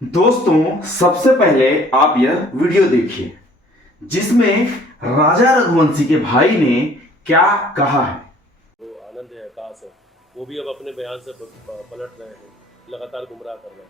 दोस्तों, सबसे पहले आप यह वीडियो देखिए जिसमें राजा रघुवंशी के भाई ने क्या कहा है। वो आनंद है, आकाश है, वो भी अब अपने बयान से पलट रहे हैं, लगातार गुमराह कर रहे हैं।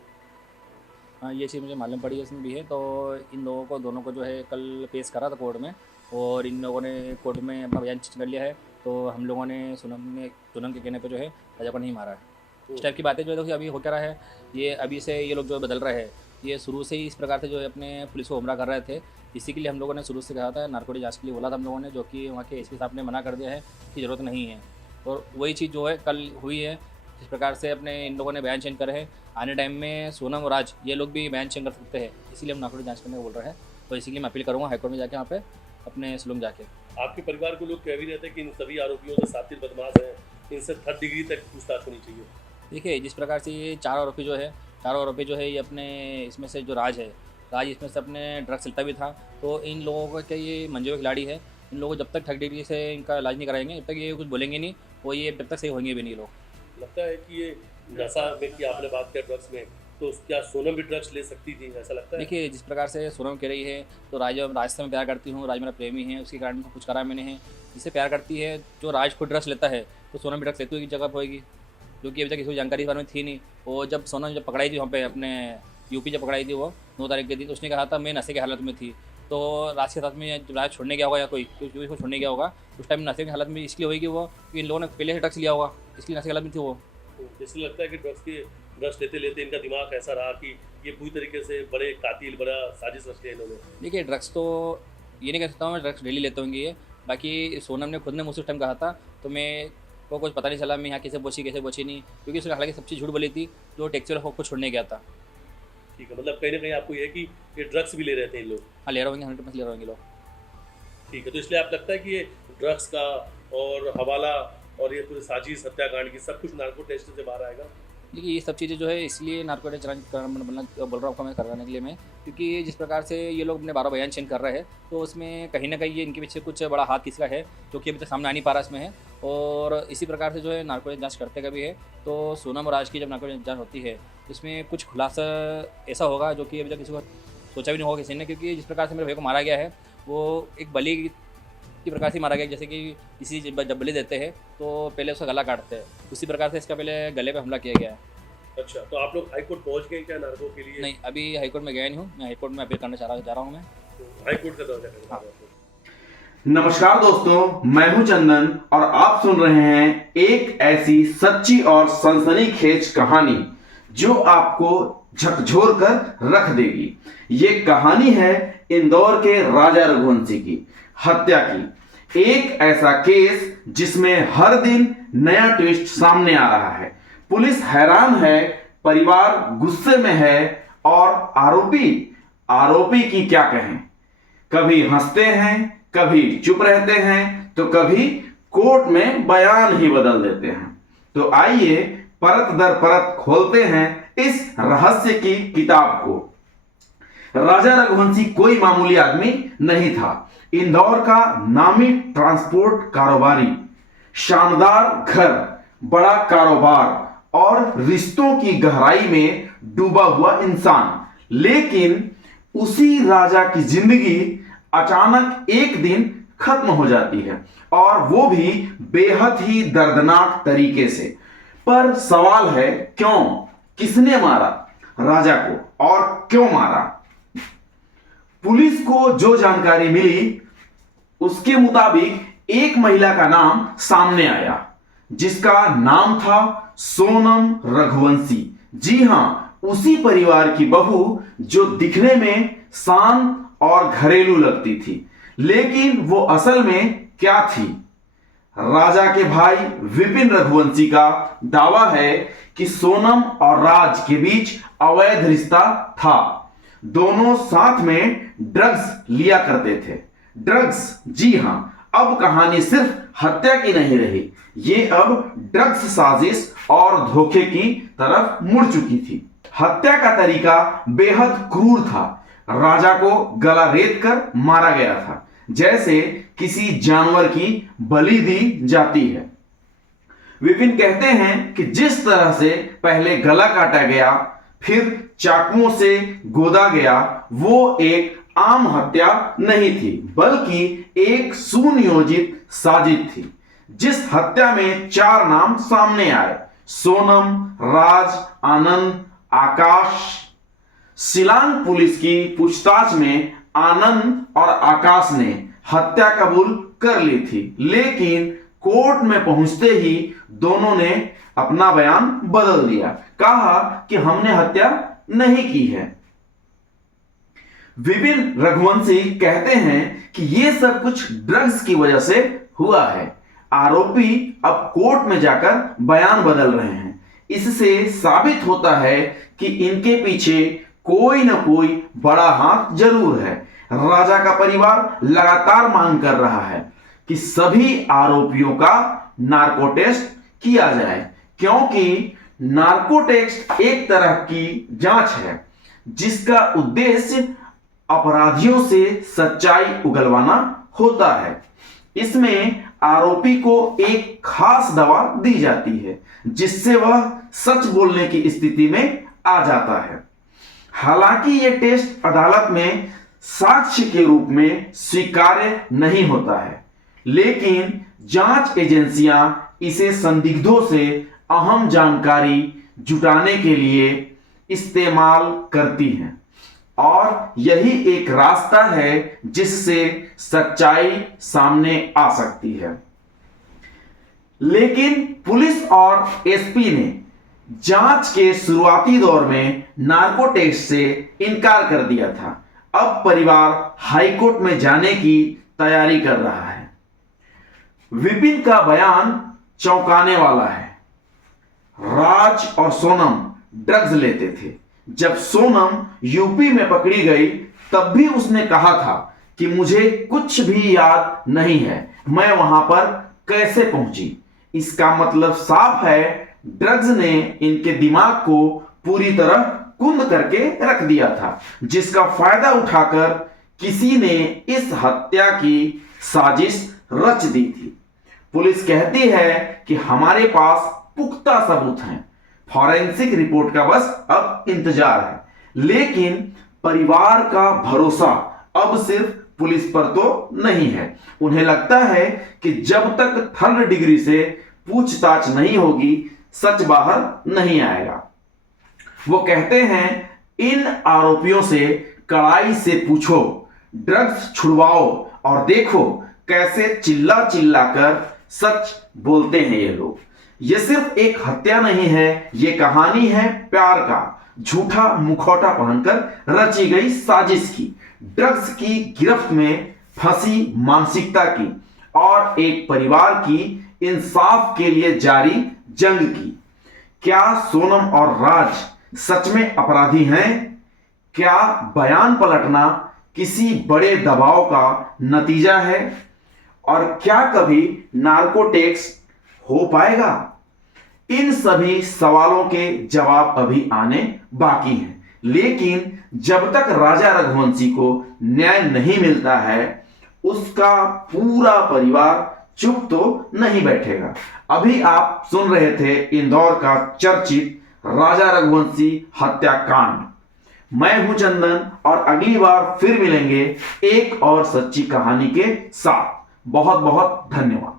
हाँ, ये चीज़ मुझे मालूम पड़ी है इसमें भी है। तो इन लोगों को दोनों को जो है कल पेश करा था कोर्ट में, और इन लोगों ने कोर्ट में अपना बयान चेंज कर लिया है। तो हम लोगों ने सोनम के कहने पे जो है राजा को नहीं मारा है। इस टाइप की बातें जो है देखिए अभी हो क्या रहा है, ये अभी से ये लोग जो है बदल रहे हैं। ये शुरू से ही इस प्रकार से जो है अपने पुलिस को गुमराह कर रहे थे। इसी के लिए हम लोगों ने शुरू से कहा था, नारकोटिक जांच के लिए बोला था हम लोगों ने, जो कि वहाँ के एसपी साहब ने मना कर दिया है कि ज़रूरत नहीं है। और वही चीज़ जो है कल हुई है। जिस प्रकार से अपने इन लोगों ने बयान चेंज करे हैं, आने टाइम में सोनम और राज ये लोग भी बयान चेंज कर सकते हैं। इसीलिए हम नारकोटिक जांच करने को बोल रहे हैं। तो इसीलिए मैं अपील करूँगा हाईकोर्ट में जाके, वहाँ पे अपने शिलोंग जाके। आपके परिवार को लोग कह भी रहे थे कि इन सभी आरोपियों से शातिर बदमाश हैं, इनसे 3rd डिग्री तक पूछताछ होनी चाहिए। देखिए, जिस प्रकार से ये चारों आरोपी जो है ये अपने इसमें से जो राज इसमें से अपने ड्रग्स लेता भी था। तो इन लोगों का क्या, ये मंजे हुए खिलाड़ी है। इन लोगों को जब तक 3rd डिग्री से इनका इलाज नहीं कराएंगे, जब तक ये कुछ बोलेंगे नहीं, वो ये जब तक सही होंगे भी नहीं लोग। लगता है कि ये नशा में की आपने बात किया ड्रग्स में, तो क्या सोनम भी ड्रग्स ले सकती थी, ऐसा लगता है? देखिए, जिस प्रकार से सोनम कह रही है, तो राज से मैं प्यार करती हूँ, राज मेरा प्रेमी है, उसके कारण कुछ करा मैंने है। जिससे प्यार करती है, जो राज खुद ड्रग्स लेता है, तो सोनम भी ड्रग्स लेती हुई जगह होगी, जो कि अभी तक किसी को जानकारी इस बारे में थी नहीं। और जब सोनम पकड़ाई थी वहाँ पे अपने यूपी, जब पकड़ाई थी वो 9 तारीख के दिन, तो उसने कहा था मैं नशे की हालत में थी। तो राज के साथ में जब राज छोड़ने गया होगा या कोई को छोड़ने गया होगा, उस टाइम नशे की हालत में इसलिए होगी वो, क्योंकि इन लोगों ने पहले से ड्रग्स लिया होगा, इसलिए नशे की हालत में थी वो। तो इसलिए लगता है कि ड्रग्स लेते लेते इनका दिमाग ऐसा रहा कि ये पूरी तरीके से बड़े कातिल, बड़ा साजिश रच लिया इन्होंने। देखिए, ड्रग्स तो ये नहीं कह सकता हूँ मैं ड्रग्स डेली लेते होंगे ये। बाकी सोनम ने खुद ने मुझसे उस टाइम कहा था, तो मैं को कुछ पता नहीं चला मैं यहाँ कैसे बची नहीं, क्योंकि उसने हालांकि सब चीज़ झूठ बोली थी, जो टैक्सी वाला को छोड़ने गया था। ठीक है, मतलब कहीं ना कहीं आपको ये है कि ये ड्रग्स भी ले रहे थे इन लोग। हाँ, ले रहे होंगे, 100% ले रहे होंगे लोग। ठीक है, तो इसलिए आप लगता है कि ये ड्रग्स का और हवाला और ये पूरी साजिश हत्याकांड की सब कुछ नार्को टेस्ट से बाहर आएगा। देखिए, ये सब चीज़ें जो है इसलिए नार्कोटिक चलान बोल रहा हूँ आपको मैं करवाने के लिए मैं, क्योंकि जिस प्रकार से ये लोग अपने 12 बयान चेंज कर रहे हैं, तो उसमें कहीं ना कहीं ये इनके पीछे कुछ बड़ा हाथ किसका है, जो कि अभी तक सामने आ नहीं पा रहा इसमें है। और इसी प्रकार से जो है नार्कोटिक जांच करते का भी है। तो सोनम और राज की जब नार्कोटिक जांच होती है, इसमें कुछ खुलासा ऐसा होगा जो कि अभी तक किसी को सोचा भी नहीं होगा किसी ने, क्योंकि जिस प्रकार से मेरे भाई को मारा गया है, वो एक बलि की प्रकार से मारा गया। जैसे कि किसी जब बलि देते हैं तो पहले उसका गला काटते हैं, उसी प्रकार से इसका पहले गले पे हमला किया गया है। अच्छा, तो आप लोग हाई कोर्ट पहुंच गए क्या नार्को के लिए? नहीं, अभी हाईकोर्ट में गया नहीं हूँ, मैं हाईकोर्ट में अपील करने जा रहा हूँ मैं। तो हाई कोर्ट का दौरा करना है आपको। नमस्कार दोस्तों, मैं हूं चंदन और आप सुन रहे हैं एक ऐसी सच्ची और सनसनीखेज कहानी जो आपको झकझोर कर रख देगी। ये कहानी है इंदौर के राजा रघुवंशी की हत्या की। एक ऐसा केस जिसमें हर दिन नया ट्विस्ट सामने आ रहा है। पुलिस हैरान है, परिवार गुस्से में है और आरोपी की क्या कहें। कभी हंसते हैं, कभी चुप रहते हैं, तो कभी कोर्ट में बयान ही बदल देते हैं। तो आइए परत दर परत खोलते हैं इस रहस्य की किताब को। राजा रघुवंशी कोई मामूली आदमी नहीं था। इंदौर का नामी ट्रांसपोर्ट कारोबारी, शानदार घर, बड़ा कारोबार और रिश्तों की गहराई में डूबा हुआ इंसान। लेकिन उसी राजा की जिंदगी अचानक एक दिन खत्म हो जाती है, और वो भी बेहद ही दर्दनाक तरीके से। पर सवाल है, क्यों? किसने मारा राजा को और क्यों मारा? पुलिस को जो जानकारी मिली उसके मुताबिक एक महिला का नाम सामने आया, जिसका नाम था सोनम रघुवंशी। जी हां, उसी परिवार की बहू जो दिखने में शांत और घरेलू लगती थी, लेकिन वो असल में क्या थी? राजा के भाई विपिन रघुवंशी का दावा है कि सोनम और राज के बीच अवैध रिश्ता था। दोनों साथ में ड्रग्स लिया करते थे। ड्रग्स, जी हां, अब कहानी सिर्फ हत्या की नहीं रही, ये अब ड्रग्स साजिश और धोखे की तरफ मुड़ चुकी थी। हत्या का तरीका बेहद क्रूर था। राजा को गला रेत कर मारा गया था, जैसे किसी जानवर की बलि दी जाती है। विपिन कहते हैं कि जिस तरह से पहले गला काटा गया, फिर चाकुओं से गोदा गया, वो एक आम हत्या नहीं थी, बल्कि एक सुनियोजित साजिश थी। जिस हत्या में 4 नाम सामने आए, सोनम, राज, आनंद, आकाश। शिलांग पुलिस की पूछताछ में आनंद और आकाश ने हत्या कबूल कर ली थी, लेकिन कोर्ट में पहुंचते ही दोनों ने अपना बयान बदल दिया, कहा कि हमने हत्या नहीं की है। विपिन रघुवंशी कहते हैं कि यह सब कुछ ड्रग्स की वजह से हुआ है। आरोपी अब कोर्ट में जाकर बयान बदल रहे हैं। इससे साबित होता है कि इनके पीछे कोई ना कोई बड़ा हाथ जरूर है। राजा का परिवार लगातार मांग कर रहा है कि सभी आरोपियों का नार्को टेस्ट किया जाए, क्योंकि नार्को टेस्ट एक तरह की जांच है जिसका उद्देश्य अपराधियों से सच्चाई उगलवाना होता है। इसमें आरोपी को एक खास दवा दी जाती है जिससे वह सच बोलने की स्थिति में आ जाता है। हालांकि यह टेस्ट अदालत में साक्ष्य के रूप में स्वीकार्य नहीं होता है, लेकिन जांच एजेंसियां इसे संदिग्धों से अहम जानकारी जुटाने के लिए इस्तेमाल करती हैं, और यही एक रास्ता है जिससे सच्चाई सामने आ सकती है। लेकिन पुलिस और एसपी ने जांच के शुरुआती दौर में नार्को टेस्ट से इनकार कर दिया था। अब परिवार हाईकोर्ट में जाने की तैयारी कर रहा है। विपिन का बयान चौंकाने वाला है। राज और सोनम ड्रग्स लेते थे। जब सोनम यूपी में पकड़ी गई तब भी उसने कहा था कि मुझे कुछ भी याद नहीं है, मैं वहां पर कैसे पहुंची। इसका मतलब साफ है, ड्रग्स ने इनके दिमाग को पूरी तरह कुंद करके रख दिया था, जिसका फायदा उठाकर किसी ने इस हत्या की साजिश रच दी थी। पुलिस कहती है कि हमारे पास पुख्ता सबूत हैं, फॉरेंसिक रिपोर्ट का बस अब इंतजार है। लेकिन परिवार का भरोसा अब सिर्फ पुलिस पर तो नहीं है। उन्हें लगता है कि जब तक 3rd डिग्री से पूछताछ नहीं होगी, सच बाहर नहीं आएगा। वो कहते हैं, इन आरोपियों से कड़ाई से पूछो, ड्रग्स छुड़वाओ और देखो कैसे चिल्ला चिल्ला कर सच बोलते हैं ये लोग। ये सिर्फ एक हत्या नहीं है, ये कहानी है प्यार का, झूठा मुखौटा पहनकर रची गई साजिश की, ड्रग्स की गिरफ्त में फंसी मानसिकता की, और एक परिवार की इंसाफ के लिए जारी जंग की। क्या सोनम और राज सच में अपराधी हैं? क्या बयान पलटना किसी बड़े दबाव का नतीजा है? और क्या कभी नार्को टेस्ट हो पाएगा? इन सभी सवालों के जवाब अभी आने बाकी हैं, लेकिन जब तक राजा रघुवंशी को न्याय नहीं मिलता है, उसका पूरा परिवार चुप तो नहीं बैठेगा। अभी आप सुन रहे थे इंदौर का चर्चित राजा रघुवंशी हत्याकांड। मैं हूं चंदन, और अगली बार फिर मिलेंगे एक और सच्ची कहानी के साथ। बहुत बहुत धन्यवाद।